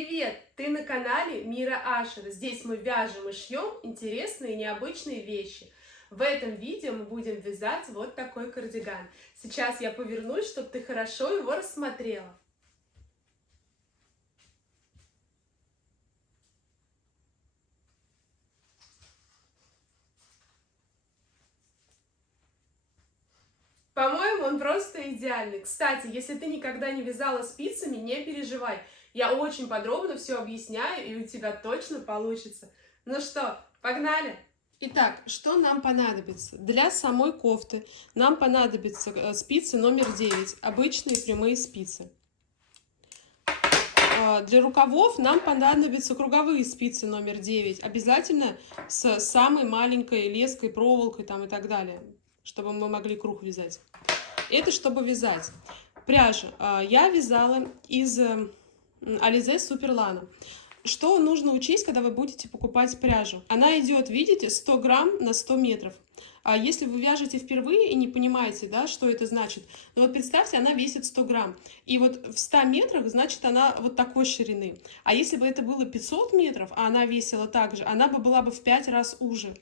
Привет! Ты на канале Мира Ашер. Здесь мы вяжем и шьем интересные и необычные вещи. В этом видео мы будем вязать вот такой кардиган. Сейчас я повернусь, чтобы ты хорошо его рассмотрела. По-моему, он просто идеальный. Кстати, если ты никогда не вязала спицами, не переживай. Я очень подробно все объясняю, и у тебя точно получится. Ну что, погнали! Итак, что нам понадобится? Для самой кофты нам понадобятся спицы номер 9, обычные прямые спицы. Для рукавов нам понадобятся круговые спицы номер 9, обязательно с самой маленькой леской, проволокой там и так далее, чтобы мы могли круг вязать. Это чтобы вязать. Пряжа. Я вязала из Alize Superlana. Что нужно учесть, когда вы будете покупать пряжу? Она идет, видите, 100 грамм на 100 метров. А если вы вяжете впервые и не понимаете, да, что это значит, ну вот представьте, она весит 100 грамм. И вот в 100 метрах, значит, она вот такой ширины. А если бы это было 500 метров, а она весила так же, она бы была бы в 5 раз уже.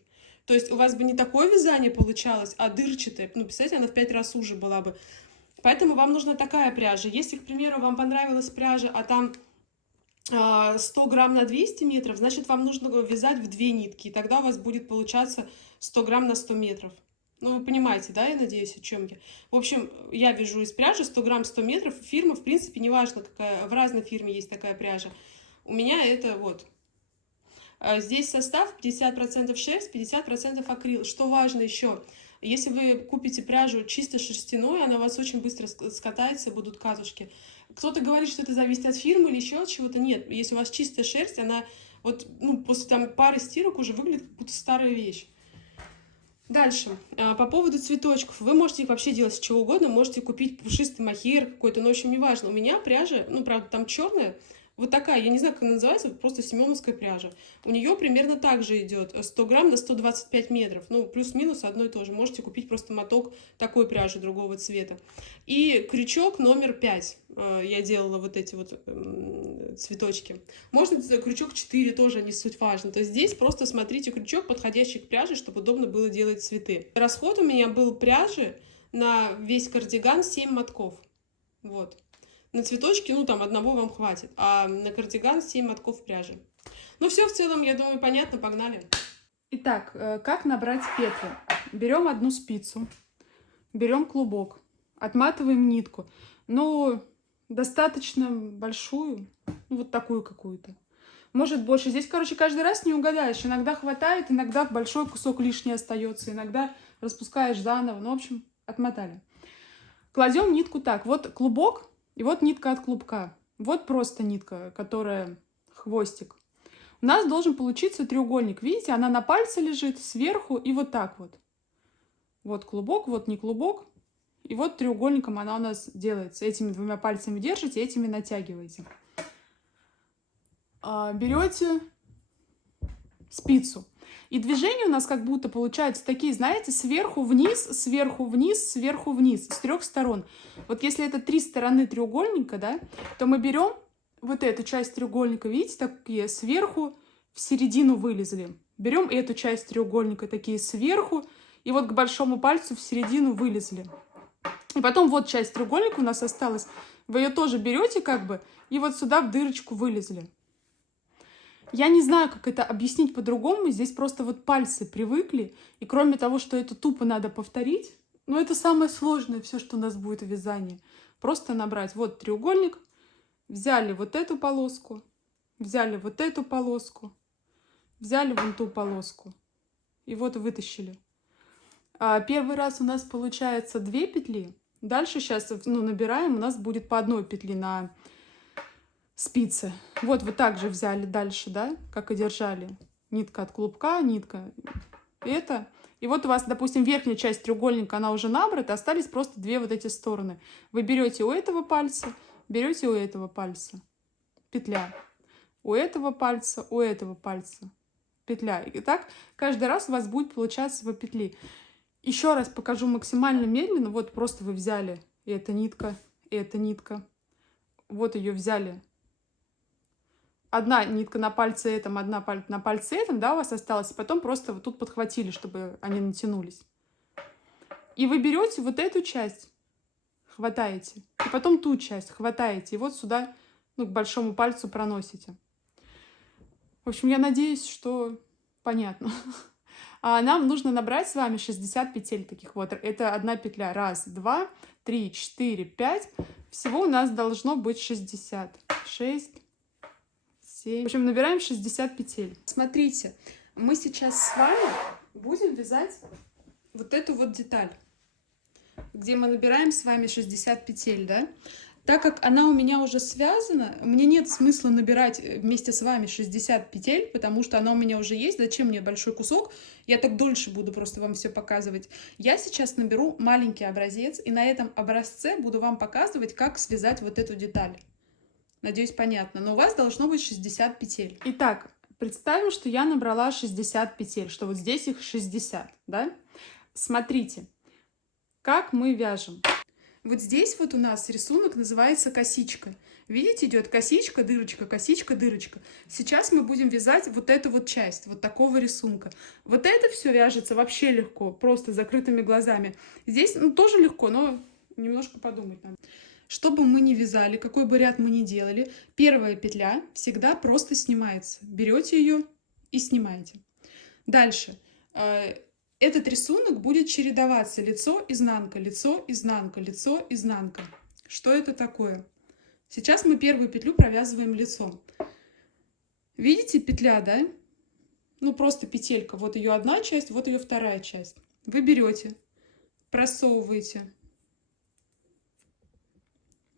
То есть у вас бы не такое вязание получалось, а дырчатое. Ну, представляете, она в 5 раз уже была бы. Поэтому вам нужна такая пряжа. Если, к примеру, вам понравилась пряжа, а там 100 грамм на 200 метров, значит, вам нужно вязать в 2 нитки. И тогда у вас будет получаться 100 грамм на 100 метров. Ну, вы понимаете, да, я надеюсь, о чем я. В общем, я вяжу из пряжи 100 грамм 100 метров. Фирма, в принципе, неважно, какая. В разной фирме есть такая пряжа. У меня это вот. Здесь состав 50% шерсть, 50% акрил. Что важно еще? Если вы купите пряжу чисто шерстяную, она у вас очень быстро скатается, будут катушки. Кто-то говорит, что это зависит от фирмы или еще от чего-то. Нет, если у вас чистая шерсть, она вот, ну, после там пары стирок уже выглядит как будто старая вещь. Дальше, по поводу цветочков. Вы можете их вообще делать с чего угодно. Можете купить пушистый мохер какой-то, но в общем, неважно. У меня пряжа, ну, правда, там черная, вот такая, я не знаю, как она называется, просто семеновская пряжа. У нее примерно так же идет, 100 грамм на 125 метров. Ну, плюс-минус одно и то же. Можете купить просто моток такой пряжи другого цвета. И крючок номер 5. Я делала вот эти вот цветочки. Можно крючок 4, тоже не суть важно. То есть здесь просто смотрите крючок, подходящий к пряже, чтобы удобно было делать цветы. Расход у меня был пряжи на весь кардиган 7 мотков. Вот. На цветочки, ну, там, одного вам хватит, а на кардиган 7 мотков пряжи. Ну, все в целом, я думаю, понятно, погнали. Итак, как набрать петли? Берем одну спицу, берем клубок, отматываем нитку, ну, достаточно большую, ну, вот такую какую-то. Может больше. Здесь, короче, каждый раз не угадаешь. Иногда хватает, иногда большой кусок лишний остается, иногда распускаешь заново. Ну, в общем, отмотали. Кладем нитку так. Вот клубок. И вот нитка от клубка. Вот просто нитка, которая хвостик. У нас должен получиться треугольник. Видите, она на пальце лежит сверху и вот так вот. Вот клубок, вот не клубок. И вот треугольником она у нас делается. Этими двумя пальцами держите, этими натягиваете. Берете спицу. И движения у нас как будто получаются такие, знаете, сверху вниз, сверху вниз, сверху вниз, с 3 сторон. Вот если это 3 стороны треугольника, да, то мы берем вот эту часть треугольника, видите, такие сверху в середину вылезли. Берем эту часть треугольника, такие сверху, и вот к большому пальцу в середину вылезли. И потом вот часть треугольника у нас осталась. Вы ее тоже берете как бы, и вот сюда в дырочку вылезли. Я не знаю, как это объяснить по-другому. Здесь просто вот пальцы привыкли. И кроме того, что это тупо надо повторить, ну, это самое сложное, все, что у нас будет в вязании. Просто набрать вот треугольник, взяли вот эту полоску, взяли вот эту полоску, взяли вон ту полоску. И вот вытащили. Первый раз у нас получается 2 петли. Дальше сейчас, ну, набираем, у нас будет по 1 петли на спицы. Вот вы также взяли дальше, да, как и держали. Нитка от клубка, нитка это. И вот у вас, допустим, верхняя часть треугольника, она уже набрата, остались просто 2 вот эти стороны. Вы берете у этого пальца, берете у этого пальца. Петля. У этого пальца, у этого пальца. Петля. И так каждый раз у вас будет получаться по петли. Еще раз покажу максимально медленно. Вот просто вы взяли эта нитка. Вот ее взяли. одна нитка на пальце этом, одна на пальце этом, да, у вас осталась, и потом просто вот тут подхватили, чтобы они натянулись. И вы берете вот эту часть, хватаете, и потом ту часть хватаете, и вот сюда, ну, к большому пальцу проносите. В общем, я надеюсь, что понятно. А нам нужно набрать с вами 60 петель таких вот. Это одна петля. Раз, два, три, четыре, пять. Всего у нас должно быть 60. 6, 7. В общем, набираем 60 петель. Смотрите, мы сейчас с вами будем вязать вот эту вот деталь, где мы набираем с вами 60 петель, да? Так как она у меня уже связана, мне нет смысла набирать вместе с вами 60 петель, потому что она у меня уже есть. Зачем мне большой кусок? Я так дольше буду просто вам все показывать. Я сейчас наберу маленький образец, и на этом образце буду вам показывать, как связать вот эту деталь. Надеюсь, понятно. Но у вас должно быть 60 петель. Итак, представим, что я набрала 60 петель, что вот здесь их 60, да? Смотрите, как мы вяжем. Вот здесь вот у нас рисунок называется косичка. Видите, идет косичка, дырочка. Сейчас мы будем вязать вот эту вот часть, вот такого рисунка. Вот это все вяжется вообще легко, просто закрытыми глазами. Здесь тоже легко, но немножко подумать надо. Что бы мы ни вязали, какой бы ряд мы ни делали, первая петля всегда просто снимается. Берете ее и снимаете. Дальше. Этот рисунок будет чередоваться лицо, изнанка, лицо, изнанка, лицо, изнанка. Что это такое? Сейчас мы первую петлю провязываем лицом. Видите, петля, да? Ну, просто петелька. Вот ее одна часть, вот ее вторая часть. Вы берете, просовываете,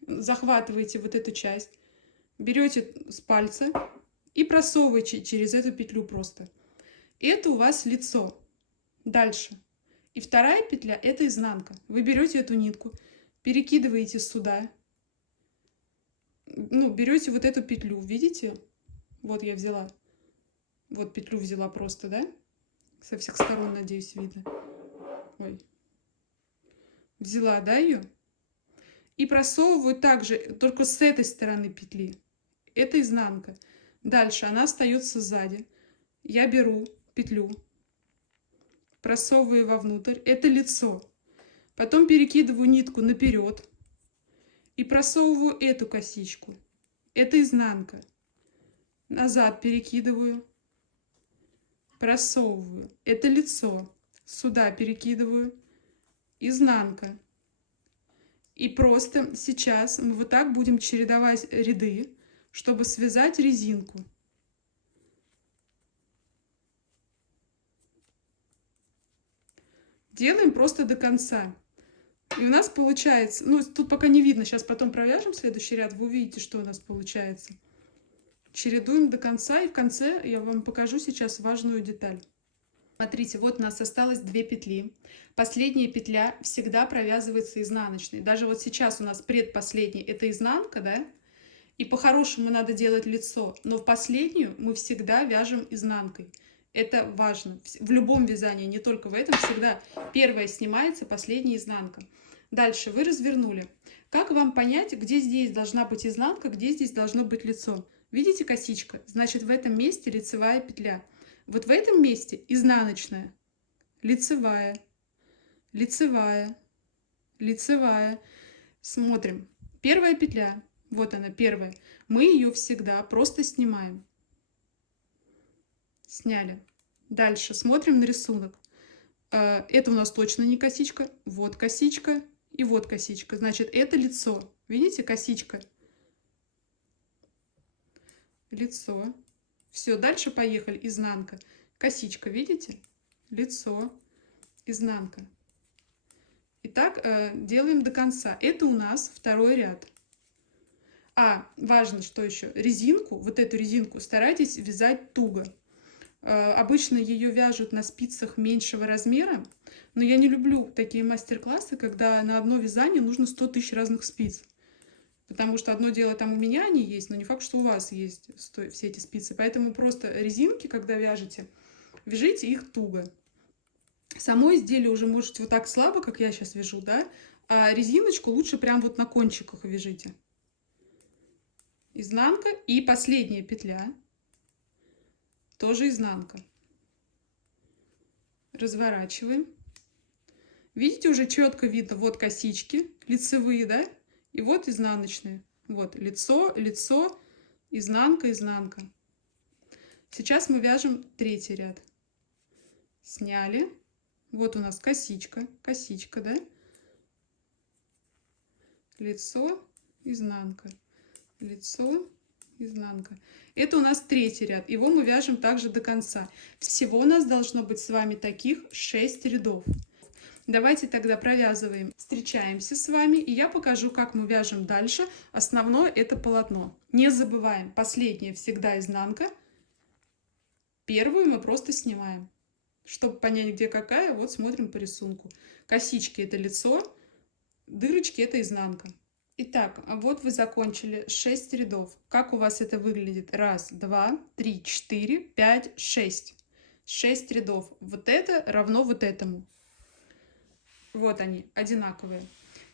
захватываете вот эту часть, берете с пальца и просовываете через эту петлю просто. Это у вас лицо. Дальше. И вторая петля – это изнанка. Вы берете эту нитку, перекидываете сюда. Ну, берете вот эту петлю, видите? Вот я взяла. Вот петлю взяла просто, да? Со всех сторон, надеюсь, видно. Ой. Взяла, да, ее? И просовываю также, только с этой стороны петли. Это изнанка. Дальше она остается сзади. Я беру петлю, просовываю вовнутрь. Это лицо. Потом перекидываю нитку наперед и просовываю эту косичку. Это изнанка. Назад перекидываю, просовываю. Это лицо. Сюда перекидываю. Изнанка. И просто сейчас мы вот так будем чередовать ряды, чтобы связать резинку. Делаем просто до конца. И у нас получается, ну, тут пока не видно, сейчас потом провяжем следующий ряд, вы увидите, что у нас получается. Чередуем до конца, и в конце я вам покажу сейчас важную деталь. Смотрите, вот у нас осталось 2 петли. Последняя петля всегда провязывается изнаночной. Даже вот сейчас у нас предпоследняя, это изнанка, да? И по-хорошему надо делать лицо, но в последнюю мы всегда вяжем изнанкой. Это важно. В любом вязании, не только в этом, всегда первая снимается, последняя изнанка. Дальше вы развернули. Как вам понять, где здесь должна быть изнанка, где здесь должно быть лицо? Видите косичка? Значит, в этом месте лицевая петля. Вот в этом месте изнаночная, лицевая, лицевая, лицевая. Смотрим. Первая петля. Вот она, первая. Мы ее всегда просто снимаем. Сняли. Дальше смотрим на рисунок. Это у нас точно не косичка. Вот косичка и вот косичка. Значит, это лицо. Видите, косичка? Лицо. Все, дальше поехали. Изнанка. Косичка, видите? Лицо. Изнанка. Итак, делаем до конца. Это у нас второй ряд. Важно, что еще? Резинку, вот эту резинку старайтесь вязать туго. Обычно ее вяжут на спицах меньшего размера, но я не люблю такие мастер-классы, когда на одно вязание нужно 100 тысяч разных спиц. Потому что одно дело там у меня они есть, но не факт, что у вас есть все эти спицы. Поэтому просто резинки, когда вяжете, вяжите их туго. Само изделие уже можете вот так слабо, как я сейчас вяжу, да? А резиночку лучше прям вот на кончиках вяжите. изнанка. И последняя петля, тоже изнанка. Разворачиваем. Видите, уже четко видно, вот косички лицевые, да? И вот изнаночные. Вот лицо, лицо, изнанка, изнанка. Сейчас мы вяжем третий ряд. Сняли. Вот у нас косичка, косичка, да? Лицо, изнанка, лицо, изнанка. Это у нас третий ряд. Его мы вяжем также до конца. Всего у нас должно быть с вами таких 6 рядов. Давайте тогда провязываем, встречаемся с вами, и я покажу, как мы вяжем дальше. Основное это полотно. Не забываем, последняя всегда изнанка. Первую мы просто снимаем. Чтобы понять, где какая, вот смотрим по рисунку. Косички это лицо, дырочки это изнанка. Итак, вот вы закончили 6 рядов. Как у вас это выглядит? 1, 2, 3, 4, 5, 6. 6 рядов. Вот это равно вот этому. Вот они, одинаковые.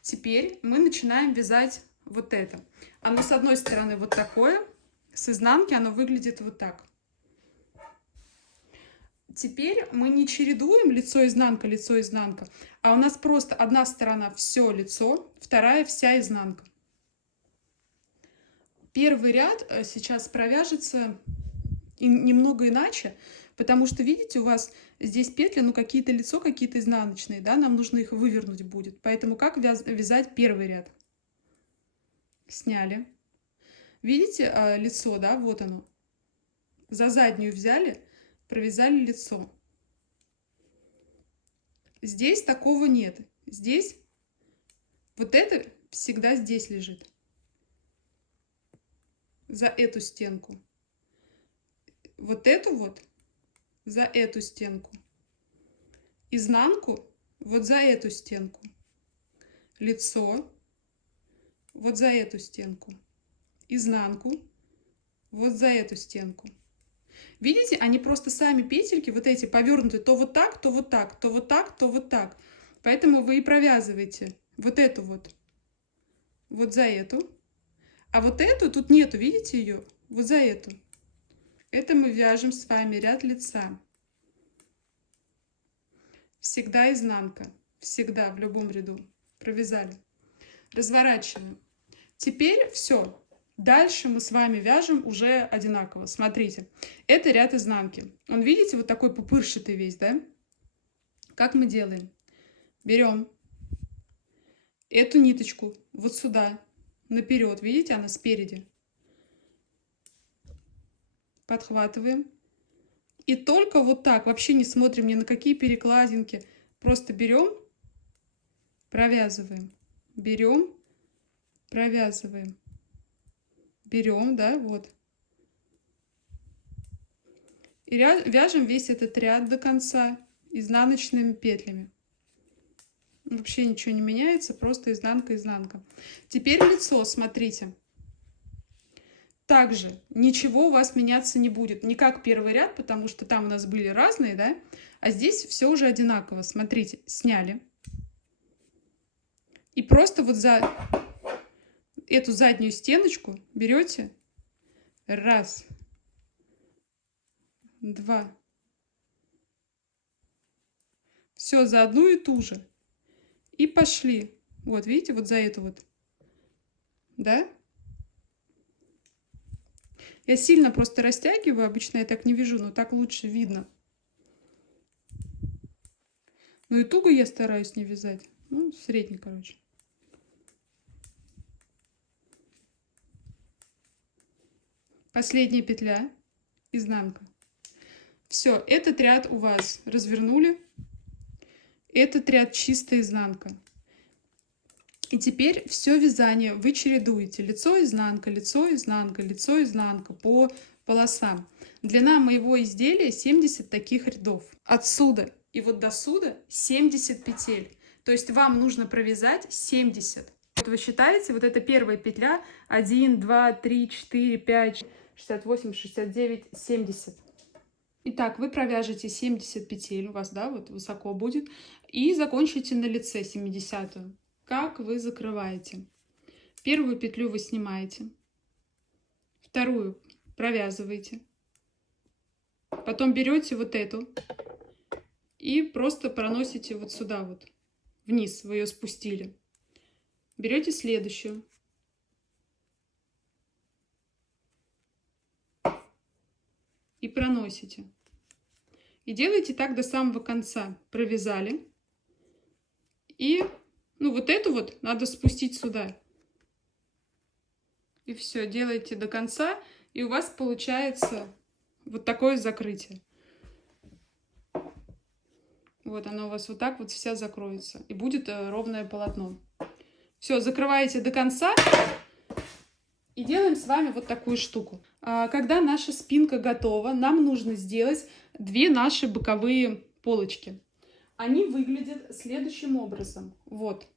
Теперь мы начинаем вязать вот это. Оно с одной стороны вот такое, с изнанки оно выглядит вот так. Теперь мы не чередуем лицо-изнанка, лицо-изнанка, а у нас просто одна сторона все лицо, вторая вся изнанка. Первый ряд сейчас провяжется немного иначе, потому что, видите, у вас здесь петли, ну, какие-то лицо, какие-то изнаночные, да, нам нужно их вывернуть будет. Поэтому как вязать первый ряд? Сняли. Видите лицо, да, вот оно. За заднюю взяли, провязали лицо. Здесь такого нет. Здесь вот это всегда здесь лежит. За эту стенку. Вот эту вот за эту стенку. Изнанку вот за эту стенку. Лицо вот за эту стенку. Изнанку вот за эту стенку. Видите, они просто сами петельки вот эти повернуты то вот так, то вот так, то вот так, то вот так. Поэтому вы и провязываете вот эту вот за эту. А вот эту, тут нету, видите ее? Вот за эту. Это мы вяжем с вами ряд лица. Всегда изнанка. Всегда, в любом ряду. Провязали. Разворачиваем. Теперь все. Дальше мы с вами вяжем уже одинаково. Смотрите. Это ряд изнанки. Он, видите, вот такой пупырчатый весь, да? Как мы делаем? Берем эту ниточку вот сюда, наперед. Видите, она спереди. Подхватываем. И только вот так, вообще не смотрим ни на какие перекладинки. Просто берем, провязываем. Берем, провязываем. Берем, да, вот. И вяжем весь этот ряд до конца изнаночными петлями. Вообще ничего не меняется, просто изнанка, изнанка. Теперь лицо, смотрите. Также ничего у вас меняться не будет. Не как первый ряд, потому что там у нас были разные, да? А здесь все уже одинаково. Смотрите, сняли. И просто вот за эту заднюю стеночку берете. 1, 2. Все за одну и ту же. И пошли. Вот, видите, вот за эту вот. Да? Я сильно просто растягиваю, обычно я так не вяжу, но так лучше видно. Ну и туго я стараюсь не вязать. Ну, средний, короче. Последняя петля, изнанка. Все, этот ряд у вас развернули. Этот ряд чистая изнанка. И теперь все вязание вы чередуете. Лицо, изнанка, лицо, изнанка, лицо, изнанка по полосам. Длина моего изделия 70 таких рядов. Отсюда и вот до сюда 70 петель. То есть вам нужно провязать 70. Вот вы считаете, вот это первая петля. 1, 2, 3, 4, 5, 68, 69, 70. Итак, вы провяжете 70 петель. У вас, да, вот высоко будет. И закончите на лице 70-ю. Как вы закрываете? Первую петлю вы снимаете. Вторую провязываете. Потом берете вот эту и просто проносите вот сюда вот, вниз, вы ее спустили. Берете следующую. И проносите. И делайте так до самого конца. Провязали. И, ну, вот эту вот надо спустить сюда. И все, делайте до конца, и у вас получается вот такое закрытие. Вот она у вас вот так вот вся закроется. И будет ровное полотно. Все, закрываете до конца. И делаем с вами вот такую штуку. Когда наша спинка готова, нам нужно сделать две наши боковые полочки. Они выглядят следующим образом. Вот.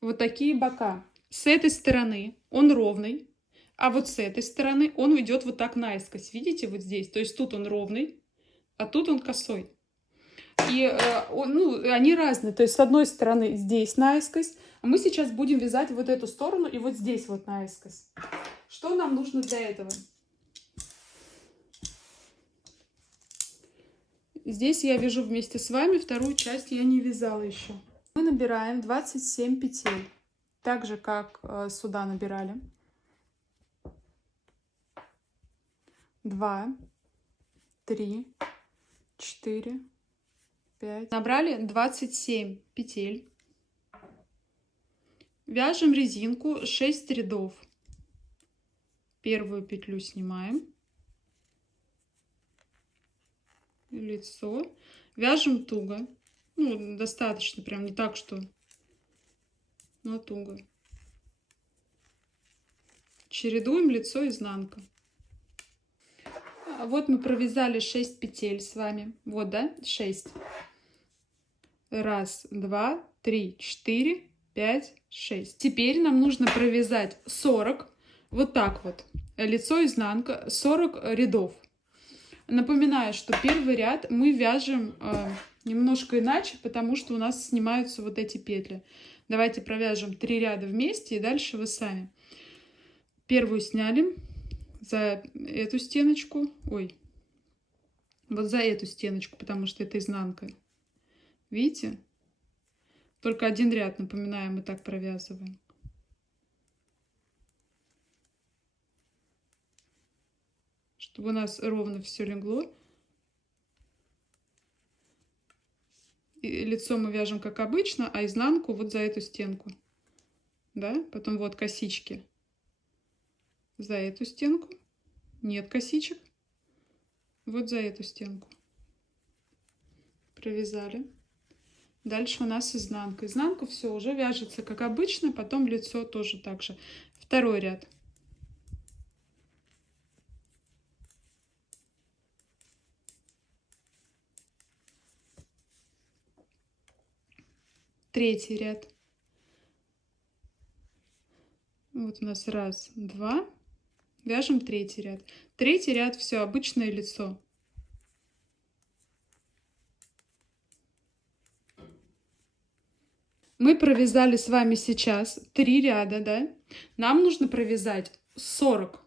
Вот такие бока. С этой стороны он ровный, а вот с этой стороны он идет вот так наискось. Видите, вот здесь? То есть тут он ровный, а тут он косой. И они разные. То есть с одной стороны здесь наискось, а мы сейчас будем вязать вот эту сторону и вот здесь вот наискось. Что нам нужно для этого? Здесь я вяжу вместе с вами, вторую часть я не вязала еще. Мы набираем 27 петель, так же как сюда набирали. 2, 3, 4, 5. Набрали 27 петель. Вяжем резинку 6 рядов. Первую петлю снимаем. Лицо. Вяжем туго. Ну, достаточно, прям не так, что, но туго. Чередуем лицо, изнанка. Вот мы провязали 6 петель с вами. Вот, да? 6. 1, 2, 3, 4, 5, 6. Теперь нам нужно провязать 40. Вот так вот. Лицо, изнанка. 40 рядов. Напоминаю, что первый ряд мы вяжем немножко иначе, потому что у нас снимаются вот эти петли. Давайте провяжем 3 ряда вместе, и дальше вы сами. Первую сняли за эту стеночку. Ой, вот за эту стеночку, потому что это изнанка. Видите? Только один ряд, напоминаю, мы так провязываем. Чтобы у нас ровно все легло. И лицо мы вяжем как обычно, а изнанку вот за эту стенку. Да? Потом вот косички. За эту стенку. Нет косичек. Вот за эту стенку. Провязали. Дальше у нас изнанка. Изнанка все уже вяжется как обычно, потом лицо тоже так же. Второй ряд. Третий ряд. Вот у нас 1, 2. Вяжем третий ряд. Третий ряд все обычное лицо. Мы провязали с вами сейчас 3 ряда, да? Нам нужно провязать 40,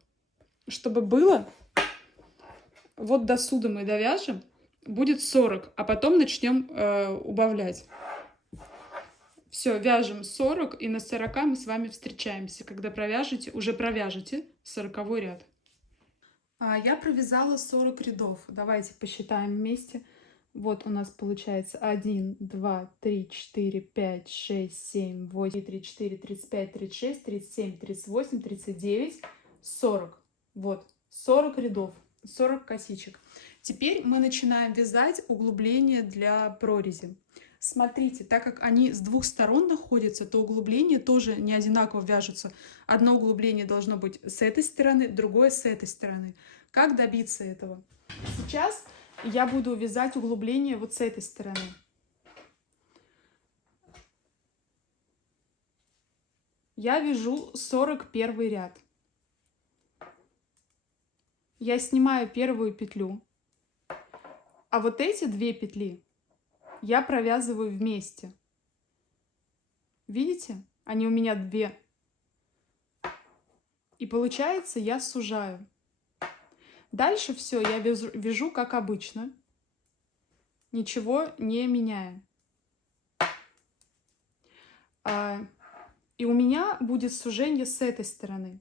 чтобы было, вот до сюда мы довяжем, будет 40, а потом начнем убавлять. Все, вяжем 40, и на 40 мы с вами встречаемся, когда уже провяжете 40 ряд. Я провязала 40 рядов. Давайте посчитаем вместе. Вот у нас получается 1, 2, 3, 4, 5, 6, 7, 8, 34, 35, 36, 37, 38, 39, 40. Вот, 40 рядов, 40 косичек. Теперь мы начинаем вязать углубление для прорези. Смотрите, так как они с двух сторон находятся, то углубления тоже не одинаково вяжутся. Одно углубление должно быть с этой стороны, другое с этой стороны. Как добиться этого? Сейчас я буду вязать углубление вот с этой стороны. Я вяжу 41 ряд. Я снимаю первую петлю, а вот эти 2 петли я провязываю вместе. Видите? Они у меня 2. И получается, я сужаю. Дальше все я вяжу как обычно, ничего не меняя. И у меня будет сужение с этой стороны.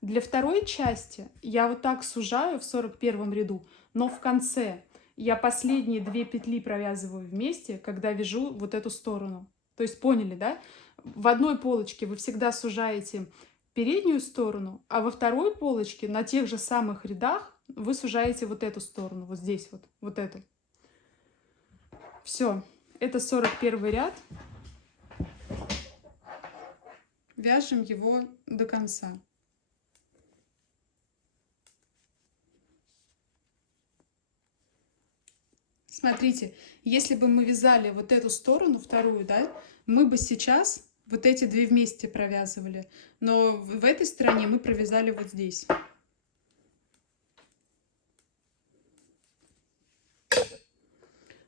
Для второй части я вот так сужаю в 41 ряду, но в конце я последние 2 петли провязываю вместе, когда вяжу вот эту сторону. То есть поняли, да? В одной полочке вы всегда сужаете переднюю сторону, а во второй полочке на тех же самых рядах вы сужаете вот эту сторону, вот здесь вот, вот эту. Все, это 41 ряд. Вяжем его до конца. Смотрите, если бы мы вязали вот эту сторону, вторую, да, мы бы сейчас вот эти 2 вместе провязывали. Но в этой стороне мы провязали вот здесь.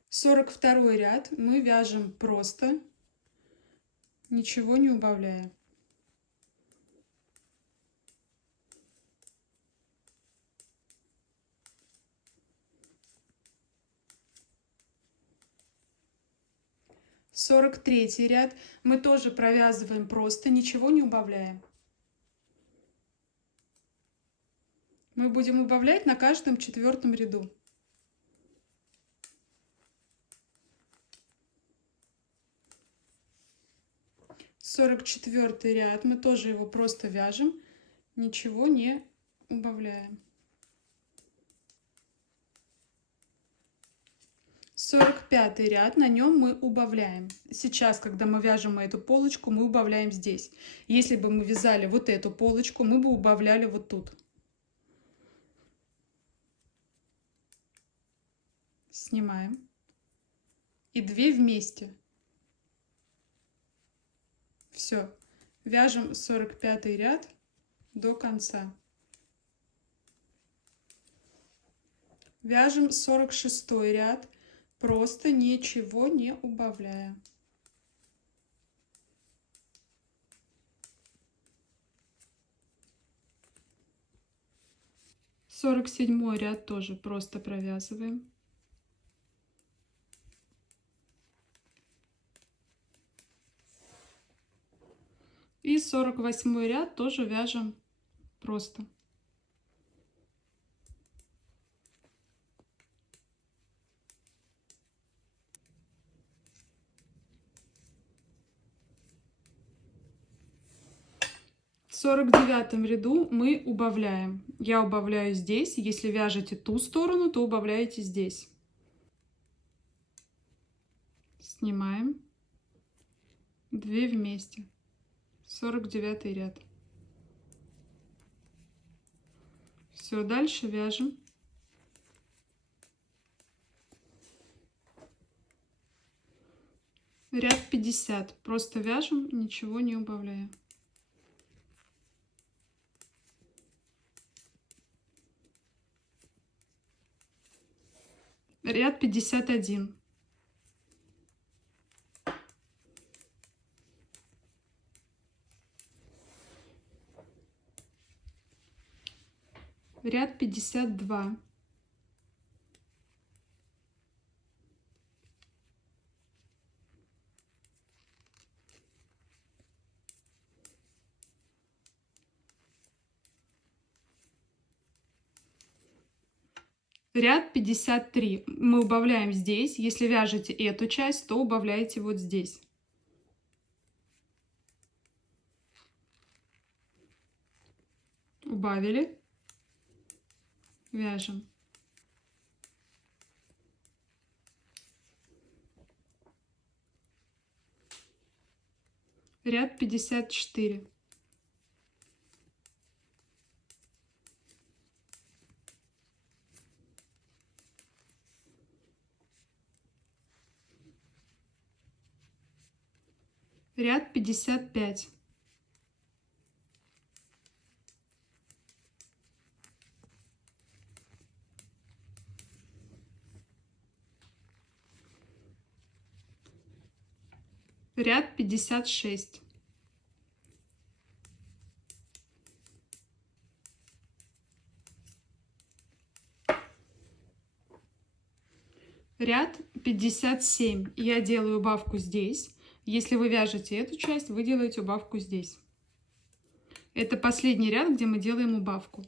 Сорок второй ряд мы вяжем просто, ничего не убавляя. Сорок третий ряд мы тоже провязываем просто, ничего не убавляем. Мы будем убавлять на каждом 4-м ряду. Сорок четвертый ряд мы тоже его просто вяжем, ничего не убавляем. 45 ряд, на нем мы убавляем. Сейчас, когда мы вяжем эту полочку, мы убавляем здесь. Если бы мы вязали вот эту полочку, мы бы убавляли вот тут. Снимаем. И 2 вместе. Все. Вяжем 45 ряд до конца. Вяжем 46 ряд, просто ничего не убавляя. Сорок седьмой ряд тоже просто провязываем. И 48 ряд тоже вяжем просто. В 49 ряду мы убавляем. Я убавляю здесь. Если вяжете ту сторону, то убавляете здесь. Снимаем. 2 вместе. 49 ряд. Все, дальше вяжем. Ряд 50. Просто вяжем, ничего не убавляя. Ряд 51. Ряд 52. Ряд 53. Мы убавляем здесь. Если вяжете эту часть, то убавляете вот здесь. Убавили. Вяжем. Ряд 54. Ряд 55. Ряд 56. Ряд 57. Я делаю убавку здесь. Если вы вяжете эту часть, вы делаете убавку здесь. Это последний ряд, где мы делаем убавку.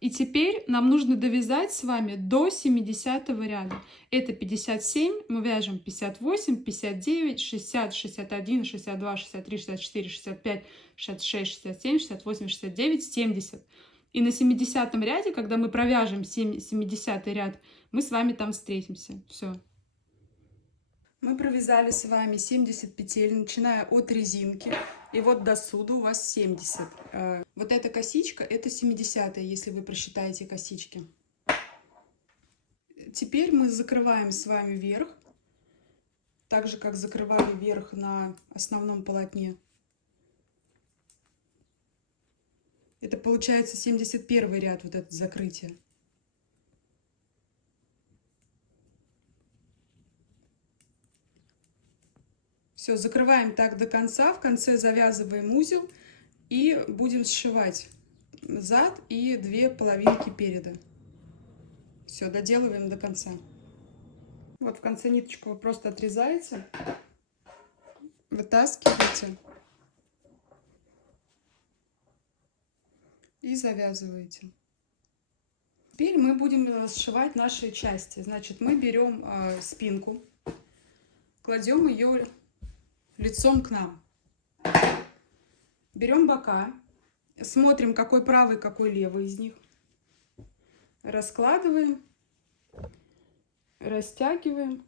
И теперь нам нужно довязать с вами до 70 ряда. Это 57, мы вяжем 58, 59, 60, 61, 62, 63, 64, 65, 66, 67, 68, 69, 70. И на 70 ряде, когда мы провяжем 70 ряд, мы с вами там встретимся. Все. Мы провязали с вами 70 петель, начиная от резинки. И вот до суда у вас 70. Вот эта косичка, это 70-я, если вы просчитаете косички. Теперь мы закрываем с вами верх, так же, как закрывали верх на основном полотне. Это получается 71 ряд, вот это закрытие. Все, закрываем так до конца, в конце завязываем узел и будем сшивать зад и 2 половинки переда. Все, доделываем до конца. Вот в конце ниточку вы просто отрезаете, вытаскиваете и завязываете. Теперь мы будем сшивать наши части. Значит, мы берем спинку, кладем ее лицом к нам. Берем бока, смотрим, какой правый, какой левый из них. Раскладываем, растягиваем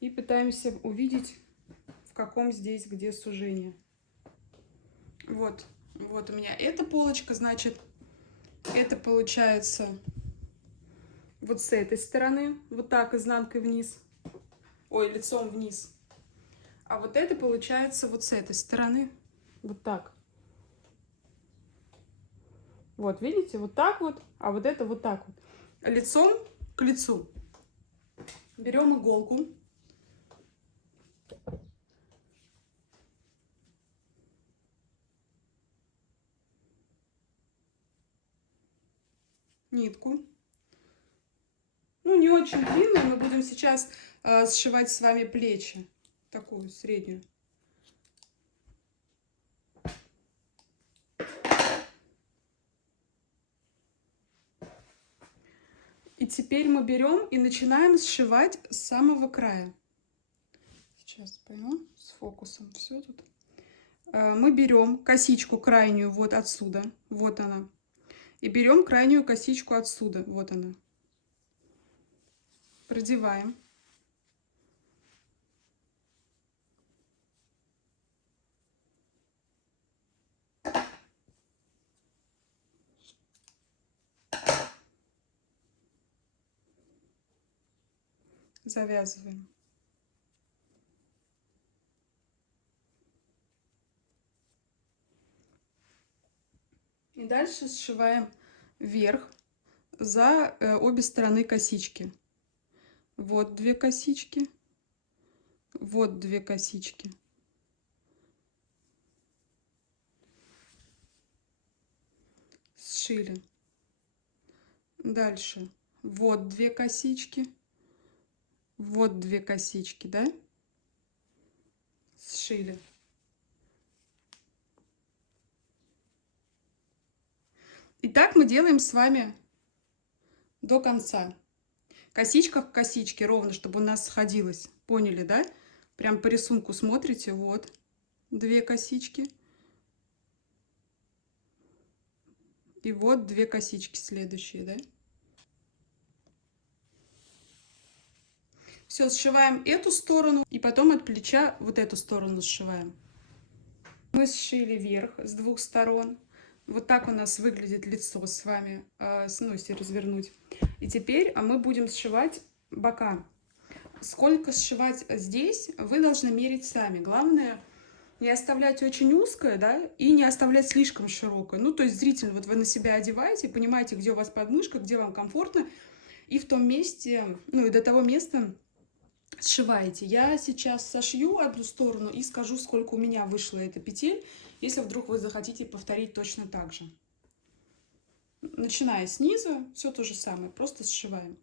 и пытаемся увидеть, в каком здесь, где сужение. Вот у меня эта полочка, значит, это получается вот с этой стороны, вот так, изнанкой вниз, ой, лицом вниз. А вот это получается вот с этой стороны, вот так. Вот, видите, вот так вот, а вот это вот так вот. Лицом к лицу. Берем иголку. Нитку. Ну, не очень длинную, мы будем сейчас сшивать с вами плечи. Такую среднюю. И теперь мы берем и начинаем сшивать с самого края. Сейчас пойму с фокусом все тут. Мы берем косичку крайнюю вот отсюда, вот она. И берем крайнюю косичку отсюда, вот она. Продеваем. Завязываем. И дальше сшиваем вверх за обе стороны косички. Вот 2 косички, вот 2 косички. Сшили. Дальше вот 2 косички. Вот 2 косички, да? Сшили. И так мы делаем с вами до конца. Косичка к косичке ровно, чтобы у нас сходилось. Поняли, да? Прям по рисунку смотрите. Вот 2 косички. И вот 2 косички следующие, да? Все, сшиваем эту сторону, и потом от плеча вот эту сторону сшиваем. Мы сшили верх с 2 сторон. Вот так у нас выглядит лицо с вами, ну, если развернуть. И теперь мы будем сшивать бока. Сколько сшивать здесь, вы должны мерить сами. Главное, не оставлять очень узкое, да, и не оставлять слишком широкое. Ну, то есть зрительно, вот вы на себя одеваете, понимаете, где у вас подмышка, где вам комфортно. И в том месте, ну, и до того места сшиваете. Я сейчас сошью одну сторону и скажу, сколько у меня вышло эта петель, если вдруг вы захотите повторить точно так же. Начиная снизу, все то же самое, просто сшиваем.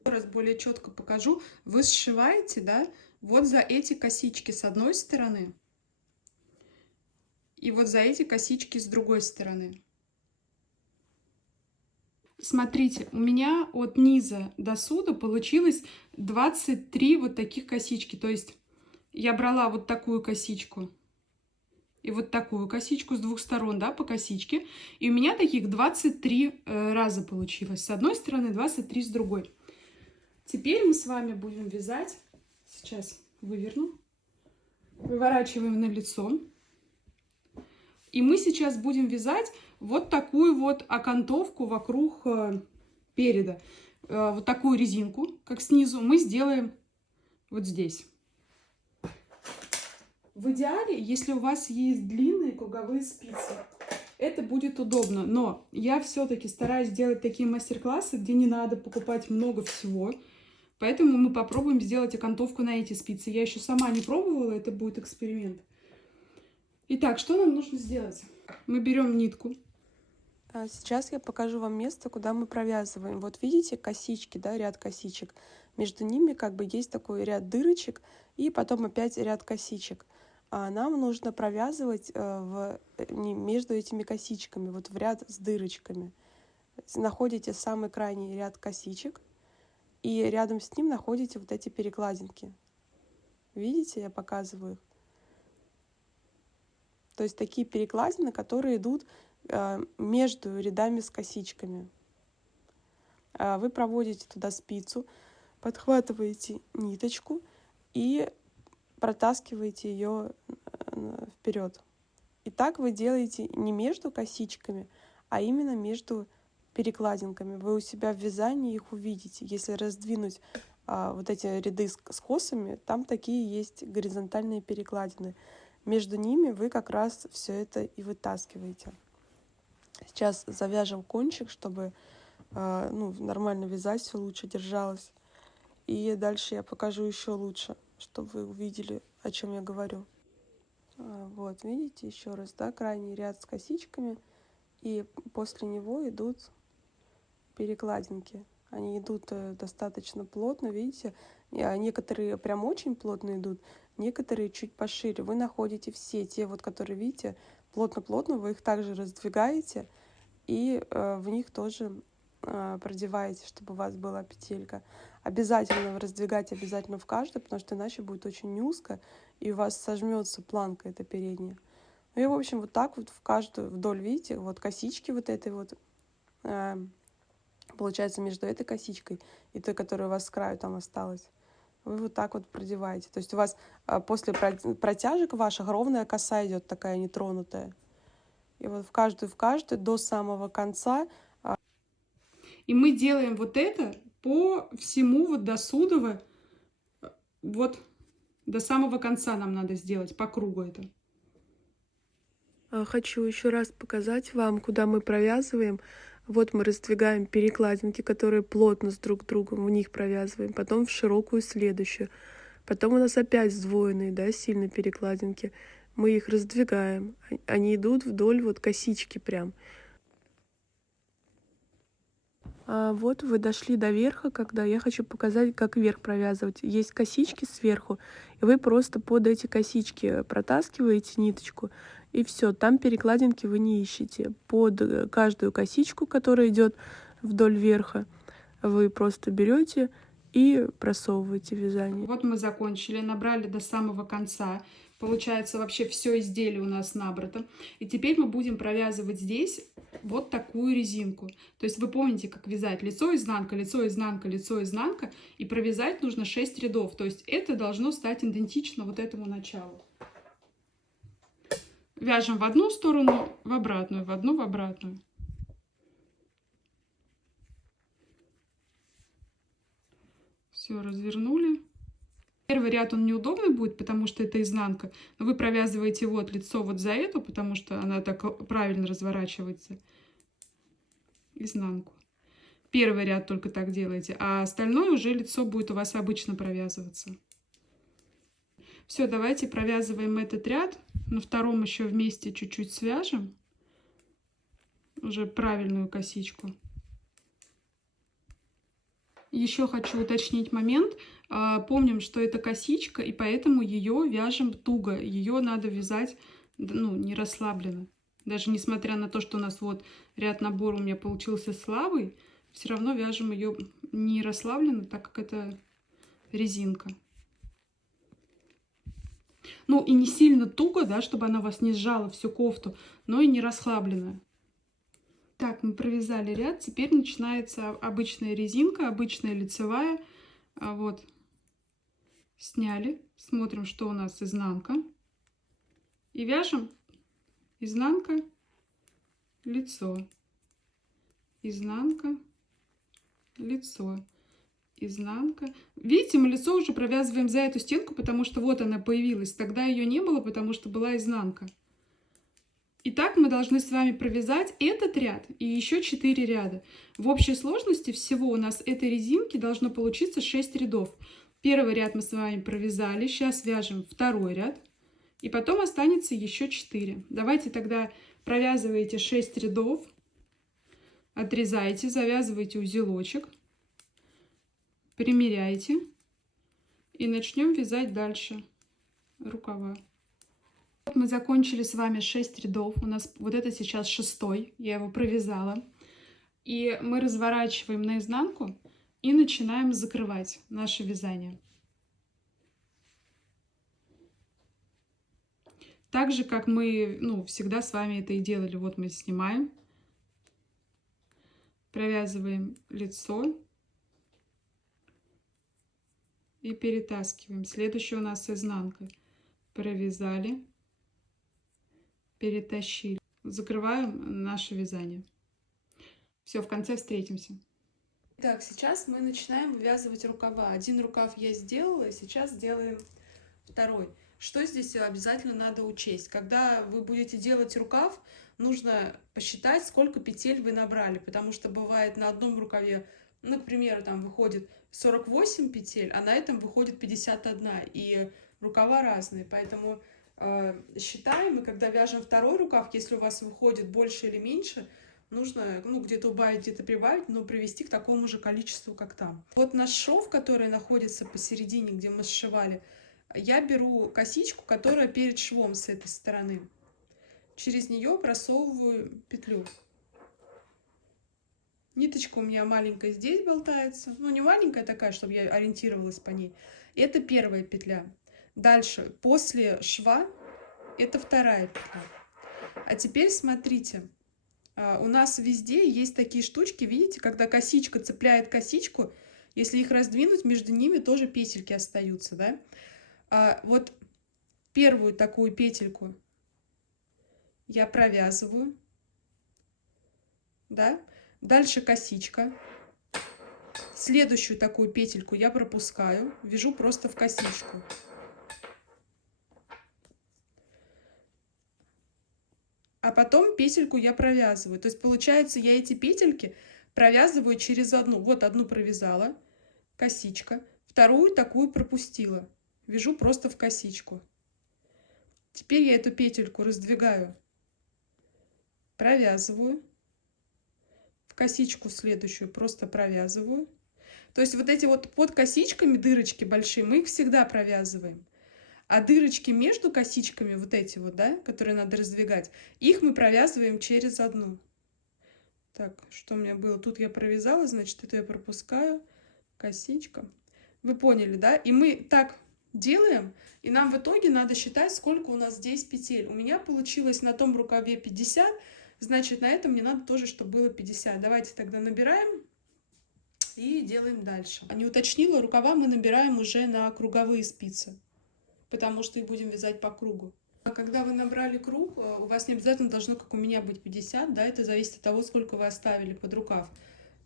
Еще раз более четко покажу. Вы сшиваете, да, вот за эти косички с одной стороны и вот за эти косички с другой стороны. Смотрите, у меня от низа до суда получилось 23 вот таких косички. То есть я брала вот такую косичку и вот такую косичку с двух сторон, да, по косичке. И у меня таких 23 раза получилось. С одной стороны, 23 с другой. Теперь мы с вами будем вязать. Сейчас выверну. Выворачиваем на лицо. И мы сейчас будем вязать вот такую вот окантовку вокруг переда. Вот такую резинку, как снизу, мы сделаем вот здесь. В идеале, если у вас есть длинные круговые спицы, это будет удобно. Но я все-таки стараюсь делать такие мастер-классы, где не надо покупать много всего. Поэтому мы попробуем сделать окантовку на эти спицы. Я еще сама не пробовала, это будет эксперимент. Итак, что нам нужно сделать? Мы берем нитку. Сейчас я покажу вам место, куда мы провязываем. Вот видите косички, да, ряд косичек. Между ними как бы есть такой ряд дырочек и потом опять ряд косичек. А нам нужно провязывать между этими косичками, вот в ряд с дырочками. Находите самый крайний ряд косичек и рядом с ним находите вот эти перекладинки. Видите, я показываю их. То есть такие перекладины, которые идут между рядами с косичками. Вы проводите туда спицу, подхватываете ниточку и протаскиваете ее вперед. И так вы делаете не между косичками, а именно между перекладинками. Вы у себя в вязании их увидите. Если раздвинуть вот эти ряды с косами, там такие есть горизонтальные перекладины. Между ними вы как раз все это и вытаскиваете. Сейчас завяжем кончик, чтобы нормально вязать, все лучше держалось. И дальше я покажу еще лучше, чтобы вы увидели, о чем я говорю. Вот, видите, еще раз, да, крайний ряд с косичками, и после него идут перекладинки. Они идут достаточно плотно, видите, некоторые прям очень плотно идут, некоторые чуть пошире. Вы находите все те, вот, которые, видите, плотно-плотно, вы их также раздвигаете и в них тоже продеваете, чтобы у вас была петелька. Обязательно раздвигать обязательно в каждую, потому что иначе будет очень узко, и у вас сожмется планка эта передняя. Ну и, в общем, вот так вот в каждую вдоль, видите, вот косички вот этой вот, получается, между этой косичкой и той, которая у вас с краю там осталась, вы вот так вот продеваете. То есть у вас после протяжек ваших ровная коса идет такая нетронутая. И вот в каждую до самого конца. И мы делаем вот это по всему вот до судова, вот до самого конца нам надо сделать, по кругу это. Хочу еще раз показать вам, куда мы провязываем. Вот мы раздвигаем перекладинки, которые плотно с друг другом, в них провязываем, потом в широкую следующую. Потом у нас опять сдвоенные, да, сильно перекладинки. Мы их раздвигаем, они идут вдоль вот косички прям. Вот вы дошли до верха, когда я хочу показать, как верх провязывать. Есть косички сверху, и вы просто под эти косички протаскиваете ниточку, и все, там перекладинки вы не ищете. Под каждую косичку, которая идет вдоль верха, вы просто берете и просовываете вязание. Вот мы закончили, набрали до самого конца. Получается, вообще все изделие у нас набрато. И теперь мы будем провязывать здесь вот такую резинку. То есть вы помните, как вязать лицо, изнанка, лицо, изнанка, лицо, изнанка. И провязать нужно 6 рядов. То есть это должно стать идентично вот этому началу. Вяжем в одну сторону, в обратную, в одну, в обратную. Все, развернули. Первый ряд он неудобный будет, потому что это изнанка. Но вы провязываете вот лицо вот за эту, потому что она так правильно разворачивается. Изнанку. Первый ряд только так делаете, а остальное уже лицо будет у вас обычно провязываться. Все, давайте провязываем этот ряд. На втором еще вместе чуть-чуть свяжем. Уже правильную косичку. Еще хочу уточнить момент. Помним, что это косичка, и поэтому ее вяжем туго. Ее надо вязать, ну, не расслабленно. Даже несмотря на то, что у нас вот ряд набора у меня получился слабый, все равно вяжем ее не расслабленно, так как это резинка. Ну и не сильно туго, да, чтобы она вас не сжала всю кофту, но и не расслабленная. Так, мы провязали ряд, теперь начинается обычная резинка, обычная лицевая. Вот, сняли, смотрим, что у нас изнанка. И вяжем изнанка, лицо, изнанка, лицо, изнанка. Видите, мы лицо уже провязываем за эту стенку, потому что вот она появилась. Тогда ее не было, потому что была изнанка. Итак, мы должны с вами провязать этот ряд и еще 4 ряда. В общей сложности всего у нас этой резинки должно получиться 6 рядов. Первый ряд мы с вами провязали, сейчас вяжем второй ряд, и потом останется еще 4. Давайте тогда провязывайте 6 рядов, отрезайте, завязывайте узелочек, примеряйте и начнем вязать дальше рукава. Мы закончили с вами 6 рядов. У нас вот это сейчас 6-й. Я его провязала. И мы разворачиваем наизнанку и начинаем закрывать наше вязание. Так же, как мы, всегда с вами это и делали. Вот мы снимаем, провязываем лицо и перетаскиваем. Следующее у нас изнанка. Провязали, перетащили. Закрываем наше вязание. Все, в конце встретимся. Так, сейчас мы начинаем вывязывать рукава. Один рукав я сделала, сейчас сделаем второй. Что здесь обязательно надо учесть? Когда вы будете делать рукав, нужно посчитать, сколько петель вы набрали, потому что бывает на одном рукаве, к примеру, там выходит 48 петель, а на этом выходит 51, и рукава разные, поэтому считаем, и когда вяжем второй рукав, если у вас выходит больше или меньше, нужно где-то убавить, где-то прибавить, но привести к такому же количеству, как там. Вот наш шов, который находится посередине, где мы сшивали, я беру косичку, которая перед швом с этой стороны. Через нее просовываю петлю. Ниточка у меня маленькая здесь болтается. Не маленькая такая, чтобы я ориентировалась по ней. Это первая петля. Дальше, после шва, это вторая петля. А теперь смотрите. У нас везде есть такие штучки, видите, когда косичка цепляет косичку, если их раздвинуть, между ними тоже петельки остаются, да? Вот первую такую петельку я провязываю, да? Дальше косичка. Следующую такую петельку я пропускаю, вяжу просто в косичку. А потом петельку я провязываю. То есть получается, я эти петельки провязываю через одну. Вот одну провязала, косичка, вторую такую пропустила. Вяжу просто в косичку. Теперь я эту петельку раздвигаю, провязываю, в косичку следующую просто провязываю. То есть вот эти вот под косичками дырочки большие, мы их всегда провязываем. А дырочки между косичками, вот эти вот, да, которые надо раздвигать, их мы провязываем через одну. Так, что у меня было? Тут я провязала, значит, это я пропускаю. Косичка. Вы поняли, да? И мы так делаем, и нам в итоге надо считать, сколько у нас здесь петель. У меня получилось на том рукаве 50, значит, на этом мне надо тоже, чтобы было 50. Давайте тогда набираем и делаем дальше. Не уточнила, рукава мы набираем уже на круговые спицы, потому что их будем вязать по кругу. А когда вы набрали круг, у вас не обязательно должно, как у меня, быть 50, да, это зависит от того, сколько вы оставили под рукав.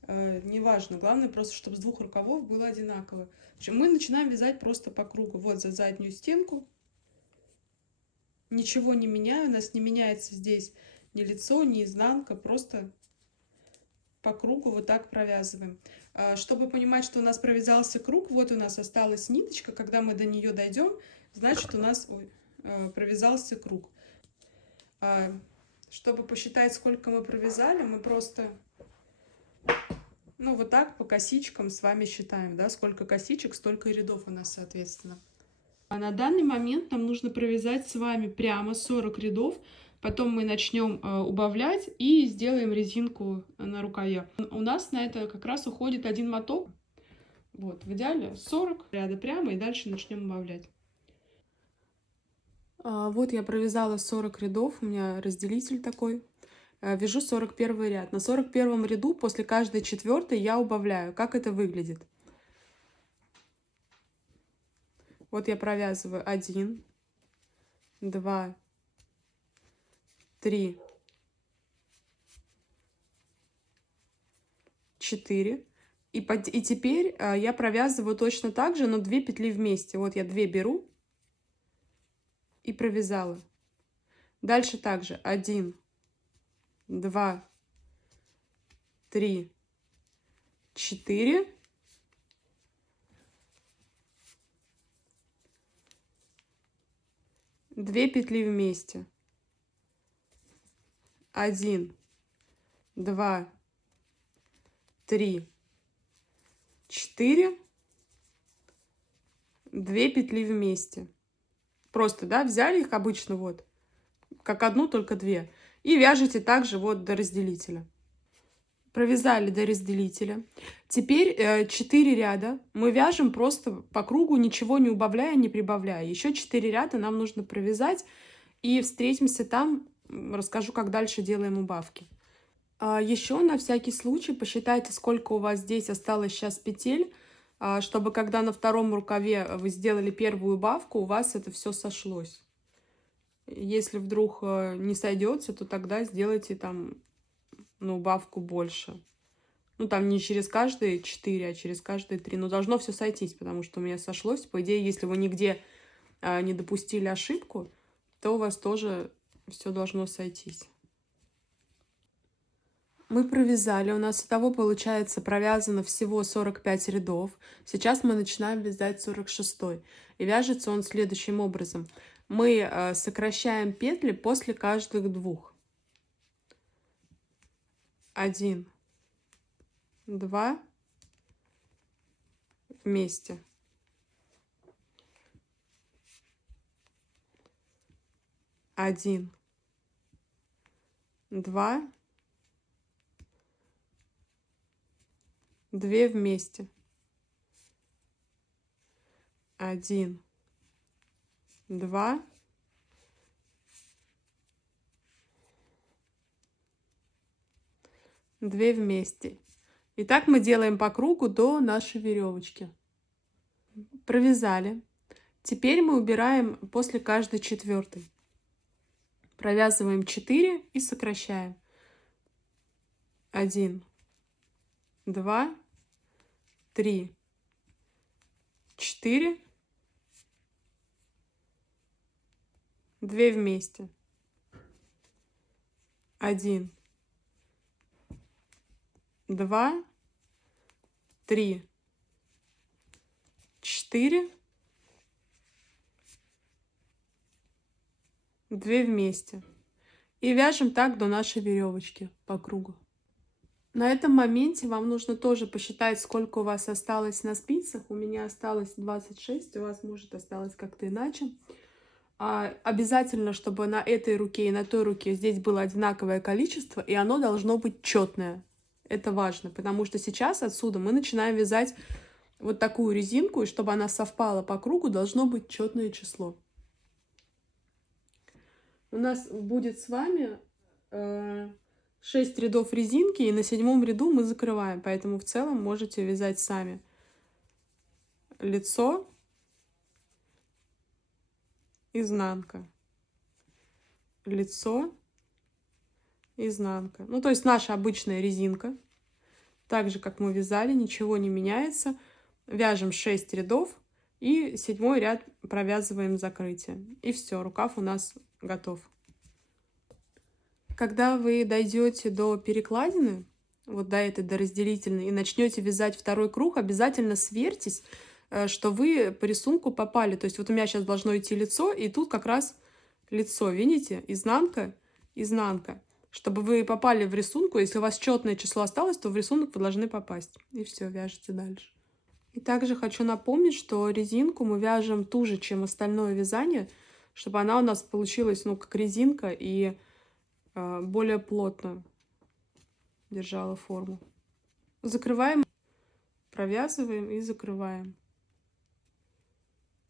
Неважно, главное просто, чтобы с двух рукавов было одинаково. В общем, мы начинаем вязать просто по кругу. Вот за заднюю стенку. Ничего не меняю, у нас не меняется здесь ни лицо, ни изнанка, просто по кругу вот так провязываем. Чтобы понимать, что у нас провязался круг, вот у нас осталась ниточка, когда мы до нее дойдем, значит у нас провязался круг. Чтобы посчитать, сколько мы провязали, мы просто, ну, вот так по косичкам с вами считаем, да, сколько косичек, столько и рядов у нас, соответственно. А на данный момент нам нужно провязать с вами прямо 40 рядов, потом мы начнем убавлять и сделаем резинку на рукаве. У нас на это как раз уходит один моток. Вот, в идеале 40 ряда прямо, и дальше начнем убавлять. Вот я провязала 40 рядов, у меня разделитель такой. Вяжу 41 ряд. На 41 ряду после каждой четвертой я убавляю. Как это выглядит? Вот я провязываю 1, 2, 3, 4. И теперь я провязываю точно так же, но 2 петли вместе. Вот я 2 беру и провязала. Дальше также 1, 2, 3, 4. Две петли вместе. 1, 2, 3, 4. 2 петли вместе. Просто, да, взяли их обычно вот, как одну, только 2. И вяжете также вот до разделителя. Провязали до разделителя. Теперь 4 ряда мы вяжем просто по кругу, ничего не убавляя, не прибавляя. Еще 4 ряда нам нужно провязать. И встретимся там, расскажу, как дальше делаем убавки. Еще на всякий случай посчитайте, сколько у вас здесь осталось сейчас петель, чтобы когда на втором рукаве вы сделали первую убавку, у вас это все сошлось. Если вдруг не сойдется, то тогда сделайте там на убавку больше. Ну, там не через каждые 4, а через каждые 3. Но должно все сойтись, потому что у меня сошлось. По идее, если вы нигде не допустили ошибку, то у вас тоже все должно сойтись. Мы провязали. У нас итого получается провязано всего 45 рядов. Сейчас мы начинаем вязать 46. И вяжется он следующим образом. Мы сокращаем петли после каждых 2. 1, 2, вместе. 1, 2, 2 вместе. 1, 2, 2 вместе. И так мы делаем по кругу до нашей веревочки. Провязали. Теперь мы убираем после каждой четвертой. Провязываем 4 и сокращаем. 1, 2, 3, 4, 2 вместе. 1, 2, 3, 4, 2 вместе. И вяжем так до нашей веревочки по кругу. На этом моменте вам нужно тоже посчитать, сколько у вас осталось на спицах. У меня осталось 26, у вас, может, осталось как-то иначе. Обязательно, чтобы на этой руке и на той руке здесь было одинаковое количество, и оно должно быть четное. Это важно, потому что сейчас отсюда мы начинаем вязать вот такую резинку, и чтобы она совпала по кругу, должно быть четное число. У нас будет с вами 6 рядов резинки, и на 7 ряду мы закрываем, поэтому в целом можете вязать сами. Лицо, изнанка, лицо, изнанка. Ну, то есть наша обычная резинка. Так же, как мы вязали, ничего не меняется. Вяжем 6 рядов и 7 ряд провязываем закрытие. И все, рукав у нас готов. Когда вы дойдете до перекладины, вот до этой, до разделительной, и начнете вязать второй круг, обязательно сверьтесь, что вы по рисунку попали. То есть вот у меня сейчас должно идти лицо, и тут как раз лицо, видите? Изнанка, изнанка. Чтобы вы попали в рисунку, если у вас четное число осталось, то в рисунок вы должны попасть. И все, вяжете дальше. И также хочу напомнить, что резинку мы вяжем туже, чем остальное вязание, чтобы она у нас получилась, ну, как резинка и более плотно держала форму. Закрываем, провязываем и закрываем.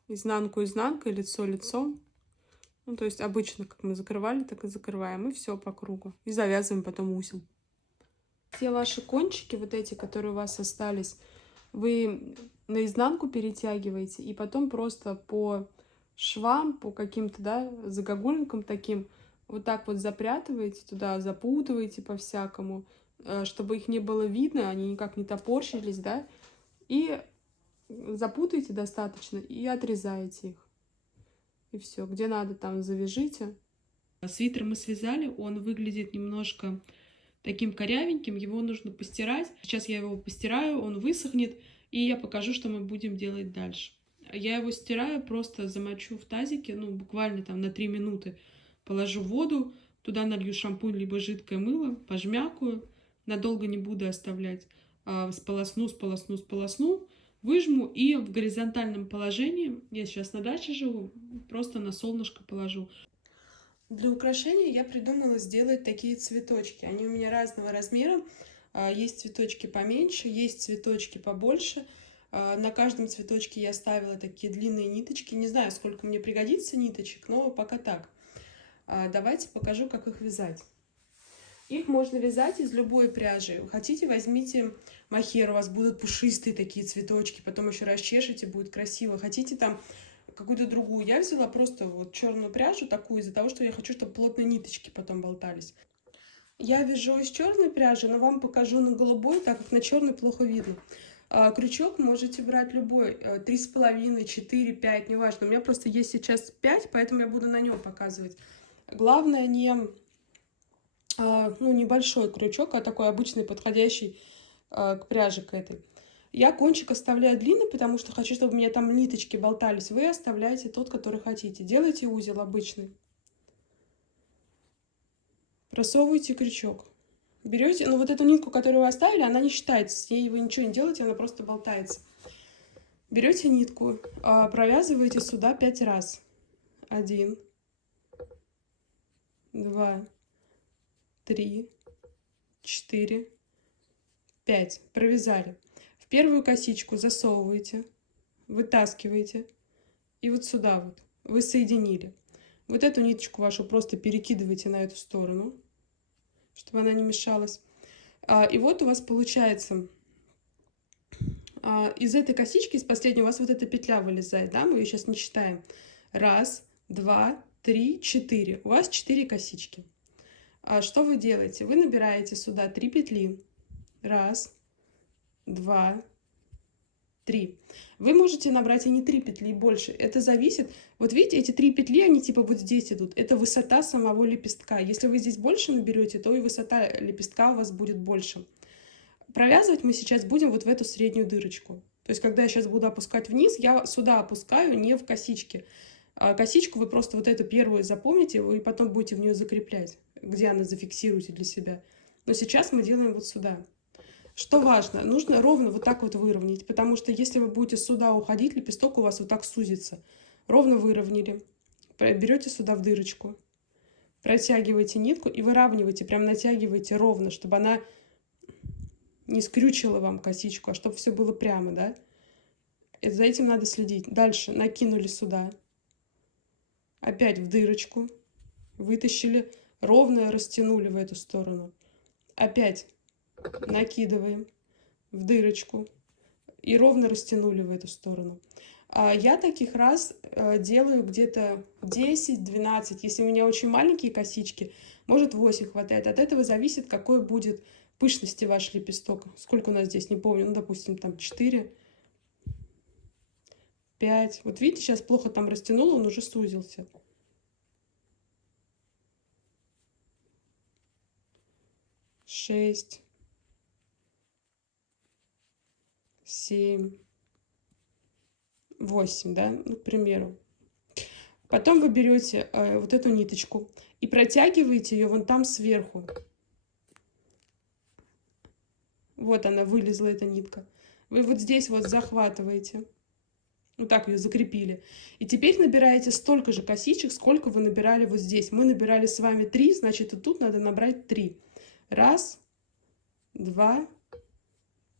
Изнанку изнанкой, лицо лицом. Ну, то есть обычно, как мы закрывали, так и закрываем. И все по кругу. И завязываем потом узел. Все ваши кончики, вот эти, которые у вас остались, вы наизнанку перетягиваете. И потом просто по швам, по каким-то, да, загогулинкам таким, вот так вот запрятываете туда, запутываете по-всякому, чтобы их не было видно, они никак не топорщились, да. И запутаете достаточно и отрезаете их. И все, где надо, там завяжите. Свитер мы связали, он выглядит немножко таким корявеньким, его нужно постирать. Сейчас я его постираю, он высохнет, и я покажу, что мы будем делать дальше. Я его стираю, просто замочу в тазике, ну, буквально там на 3 минуты. Положу воду, туда налью шампунь, либо жидкое мыло, пожмякаю, надолго не буду оставлять. Сполосну, выжму и в горизонтальном положении, я сейчас на даче живу, просто на солнышко положу. Для украшения я придумала сделать такие цветочки. Они у меня разного размера. Есть цветочки поменьше, есть цветочки побольше. На каждом цветочке я ставила такие длинные ниточки. Не знаю, сколько мне пригодится ниточек, но пока так. Давайте покажу, как их вязать. Их можно вязать из любой пряжи. Хотите, возьмите мохер, у вас будут пушистые такие цветочки, потом еще расчешете, будет красиво. Хотите там какую-то другую. Я взяла просто вот черную пряжу такую, из-за того, что я хочу, чтобы плотные ниточки потом болтались. Я вяжу из черной пряжи, но вам покажу на голубой, так как на черной плохо видно. Крючок можете брать любой, 3,5, 4, 5, неважно. У меня просто есть сейчас 5, поэтому я буду на нем показывать. Главное небольшой крючок, а такой обычный, подходящий к пряже к этой. Я кончик оставляю длинный, потому что хочу, чтобы у меня там ниточки болтались. Вы оставляете тот, который хотите. Делайте узел обычный. Просовываете крючок. Берете, вот эту нитку, которую вы оставили, она не считается. С ней вы ничего не делаете, она просто болтается. Берете нитку, провязываете сюда 5 раз. 1, 2, 3, 4, 5. Провязали. В первую косичку засовываете, вытаскиваете, и вот сюда вот вы соединили. Вот эту ниточку вашу просто перекидываете на эту сторону, чтобы она не мешалась. И вот у вас получается, из этой косички, из последней, у вас вот эта петля вылезает, да, мы ее сейчас не считаем. 1, 2, 3, 4. У вас 4 косички. Что вы делаете? Вы набираете сюда 3 петли. 1, 2, 3. Вы можете набрать и не 3 петли, и больше. Это зависит. Вот видите, эти 3 петли, они типа вот здесь идут. Это высота самого лепестка. Если вы здесь больше наберете, то и высота лепестка у вас будет больше. Провязывать мы сейчас будем вот в эту среднюю дырочку. То есть, когда я сейчас буду опускать вниз, я сюда опускаю, не в косички. Косичку вы просто вот эту первую запомните, и потом будете в нее закреплять, где она зафиксируете для себя. Но сейчас мы делаем вот сюда. Что важно, нужно ровно вот так вот выровнять, потому что если вы будете сюда уходить, лепесток у вас вот так сузится. Ровно выровняли, берете сюда в дырочку, протягиваете нитку и выравниваете, прям натягиваете ровно, чтобы она не скрючила вам косичку, а чтобы все было прямо, да? И за этим надо следить. Дальше накинули сюда, опять в дырочку, вытащили, ровно растянули в эту сторону. Опять накидываем в дырочку и ровно растянули в эту сторону. Я таких раз делаю где-то 10-12. Если у меня очень маленькие косички, может 8 хватает. От этого зависит, какой будет пышности ваш лепесток. Сколько у нас здесь, не помню, ну, допустим, там 4, 5. Вот видите, сейчас плохо там растянула, он уже сузился. 6, 7, 8, да, ну, к примеру. Потом вы берете вот эту ниточку и протягиваете ее вон там сверху. Вот она вылезла, эта нитка. Вы вот здесь вот захватываете. Вот так ее закрепили. И теперь набираете столько же косичек, сколько вы набирали вот здесь. Мы набирали с вами 3, значит, и тут надо набрать 3. 1, 2,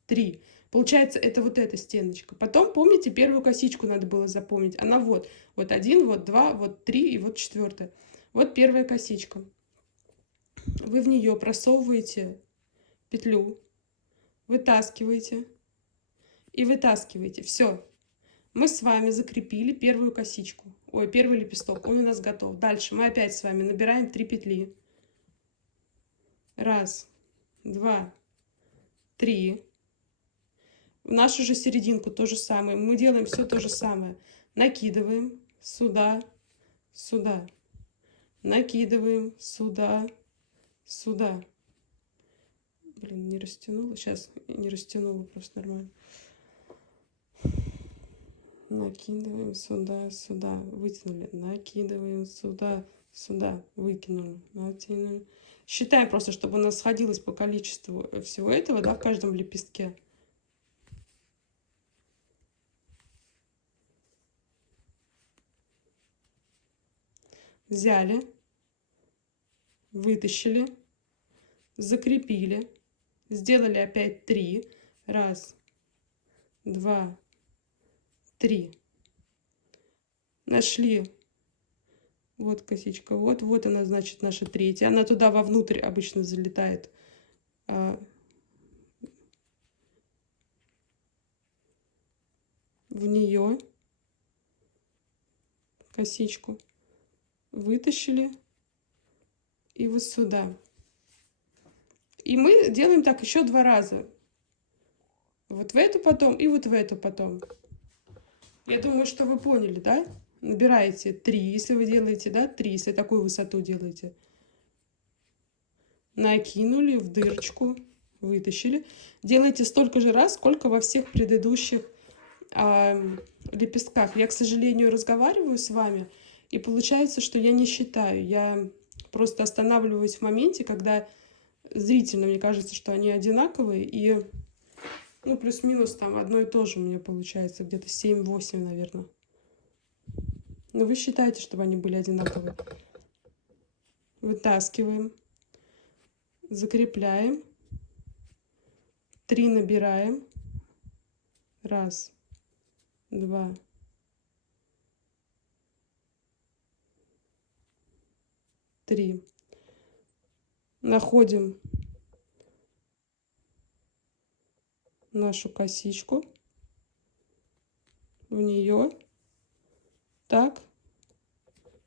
3. Получается, это вот эта стеночка. Потом, помните, первую косичку надо было запомнить. Она вот. Вот 1, вот 2, вот 3 и вот 4. Вот первая косичка. Вы в нее просовываете петлю, вытаскиваете и вытаскиваете. Все. Мы с вами закрепили первую косичку. Ой, первый лепесток. Он у нас готов. Дальше мы опять с вами набираем 3 петли. 1, 2, 3. В нашу же серединку то же самое. Мы делаем все то же самое. Накидываем сюда, сюда. Накидываем сюда, сюда. Блин, не растянула. Сейчас не растянула, просто нормально. Накидываем сюда, сюда. Вытянули. Накидываем сюда, сюда. Выкинули. Натянули. Считаем просто, чтобы у нас сходилось по количеству всего этого, да, в каждом лепестке. Взяли, вытащили, закрепили, сделали опять 3. 1, 2, 3. Нашли. Вот косичка, вот она, значит, наша третья. Она туда вовнутрь обычно залетает. В нее косичку вытащили и вот сюда. И мы делаем так еще 2 раза. Вот в эту потом и вот в эту потом. Я думаю, что вы поняли, да? Набираете 3, если вы делаете, да, 3, если такую высоту делаете. Накинули в дырочку, вытащили. Делайте столько же раз, сколько во всех предыдущих лепестках. Я, к сожалению, разговариваю с вами, и получается, что я не считаю. Я просто останавливаюсь в моменте, когда зрительно мне кажется, что они одинаковые, и ну, плюс-минус там одно и то же у меня получается, где-то 7-8, наверное. Но вы считаете, чтобы они были одинаковые. Вытаскиваем, закрепляем, 3 набираем. 1, 2, 3. Находим нашу косичку, в нее так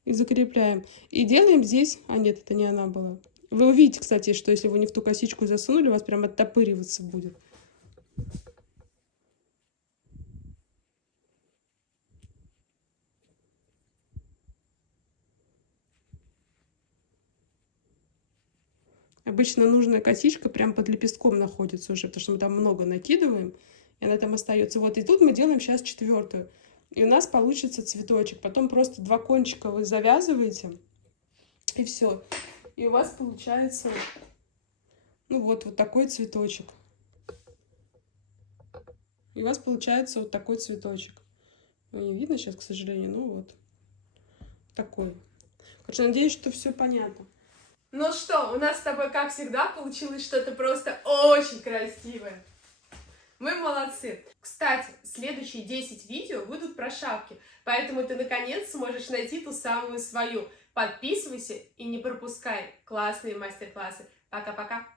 и закрепляем. И делаем здесь, а нет, это не она была. Вы увидите, кстати, что если вы не в ту косичку засунули, у вас прям оттопыриваться будет. Обычно нужная косичка прям под лепестком находится уже, потому что мы там много накидываем, и она там остается. Вот, и тут мы делаем сейчас 4-ю. И у нас получится цветочек. Потом просто 2 кончика вы завязываете, и все. И у вас получается, ну вот такой цветочек. И у вас получается вот такой цветочек. Ну, не видно сейчас, к сожалению, ну вот. Такой. Короче, надеюсь, что все понятно. Ну что, у нас с тобой, как всегда, получилось что-то просто очень красивое. Мы молодцы. Кстати, следующие 10 видео будут про шапки, поэтому ты наконец сможешь найти ту самую свою. Подписывайся и не пропускай классные мастер-классы. Пока-пока.